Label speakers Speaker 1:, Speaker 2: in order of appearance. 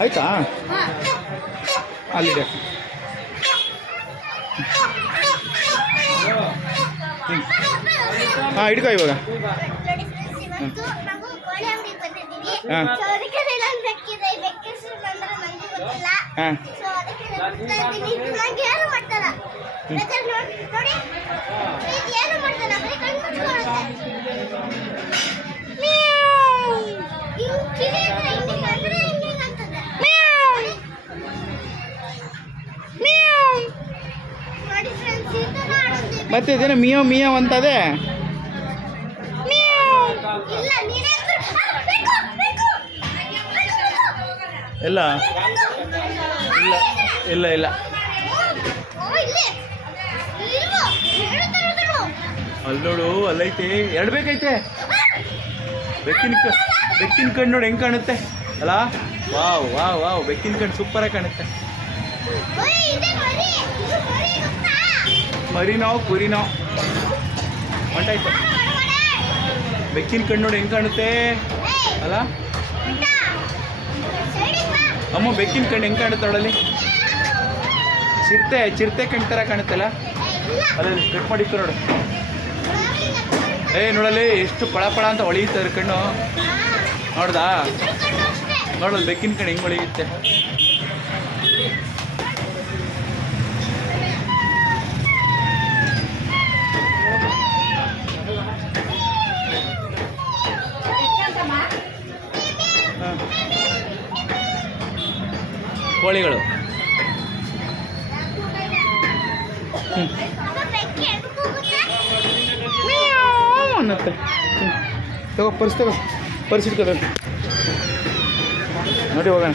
Speaker 1: ಆಯ್ತಾ? ಅಲ್ಲಿದೆ. ಹಾಂ ಹಿಡ್ಕೊ ಇವಾಗ. ಹಾಂ. ಹಾಂ.
Speaker 2: ಹಾ.
Speaker 1: ಮತ್ತೆ ಇದೇನು ಮಿಯೋ ಮಿಯೋ ಅಂತದೆ.
Speaker 2: ಇಲ್ಲ.
Speaker 1: ಇಲ್ಲ. ಇಲ್ಲ ಇಲ್ಲ. ಅಲ್ಲಿ ನೋಡು ಅಲ್ಲೈತೆ. ಎರಡು ಬೇಕೈತೆ. ಬೆಕ್ಕಿನ ಕ ಬೆಕ್ಕಿನ ಕಣ್ಣು ನೋಡಿ ಹೆಂಗೆ ಕಾಣುತ್ತೆ? ಅಲ್ಲ? Wow wow wow. ಬೆಕ್ಕಿನ ಕಣ್ಣು ಸೂಪರಾಗಿ ಕಾಣುತ್ತೆ.
Speaker 2: ಓಯ್, ಇದೆ ಮರಿ. ಇದು ಮರಿ ಗೊತ್ತಾ?
Speaker 1: ಮರಿನೋ ಕುರಿನೋ ಹೊಂಟಾಯ್ತು. ಬೆಕ್ಕಿನ ಕಣ್ಣು ನೋಡಿ ಹೆಂಗ್ ಕಾಣುತ್ತೆ ಅಲ್ಲ? ಅಮ್ಮ ಬೆಕ್ಕಿನ ಕಣ್ಣು ಹೆಂಗೆ ಕಾಣುತ್ತೆ ಅವಳಲ್ಲಿ ಚಿರತೆ ಚಿರತೆ ಕಣ್ ಥರ ಕಾಣುತ್ತಲ್ಲ ಅಲ್ಲ ಕಟ್ ಮಾಡಿತ್ತು ನೋಡು ಏ ನೋಡಲ್ಲಿ ಎಷ್ಟು ಪಳ ಅಂತ ಹೊಳೆಯುತ್ತೆ ಅದ್ರ ಕಣ್ಣು. ನೋಡ್ದಾ ನೋಡಲ್ ಬೆಕ್ಕಿನ ಕಣ್ಣು ಹೆಂಗೆ ಹೊಳೆಯುತ್ತೆ ಕೋಳಿಗಳು. ಅನ್ನತ್ತೆ. ತಗೋ ಪರ್ಸ್ ನೋಡಿ ಹೋಗೋಣ.